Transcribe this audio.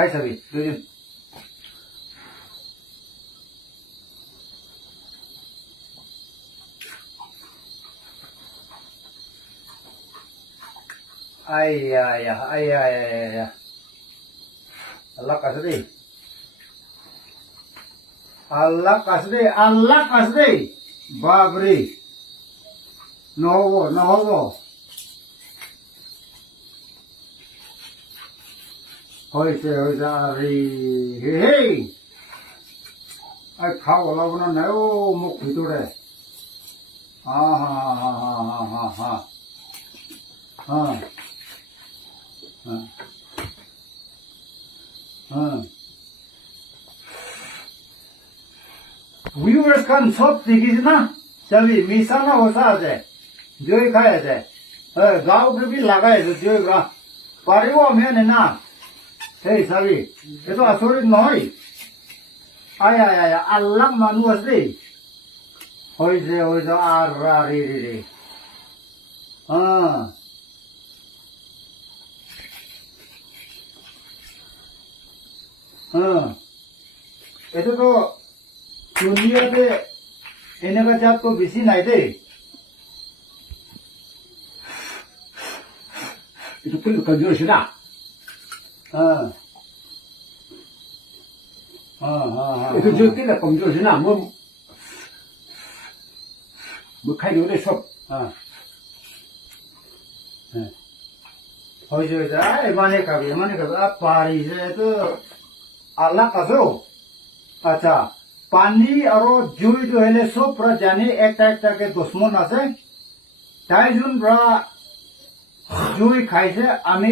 খাই চাবি দুদিন আইয়া আইয়া আইয়া আইয়া আইয়া আল্লাহ কাছে দে আল্লাহ কাছে দে আল্লাহ কাছে দে বাবরে নহব নহব হয়েছে হয়েছে আরে হে হে খাও ওলাব না নাই ও মুখ ভিতরে হা হা হা হা হা হা হা হ্যাঁ হ্যাঁ ভিউয়ার্স খান সব দেখিস না চাবি মিশানো হসা আছে জয় খায় আছে গাঁও কে भी লাগায় জয় গা পারিব আমি না এই চাবি এতো আচৰিত নহয় আয় আয় আয় আল্লাহ মানুহ আছে হয়েছে হয়েছে আর রে রে রে হ্যাঁ হ্যাঁ এটা তো দুনিয়াতে এনেকা জাত তো বেশি নাই দেই এটা তো কমজোর আছে না হ্যাঁ হ্যাঁ হ্যাঁ হ্যাঁ এটা যে তেল কমজোর আছে না মো খাই দিলে সব হ্যাঁ হ্যাঁ হয়েছে হয়েছে এমানে খাবি আর পারিছে তো আল্লাহ কাছেও আচ্ছা পানি আর জুই হলে সব পুরা জানি একটা একটাকে দুশ্মন আছে তাই জুন জুই খাইছে আমি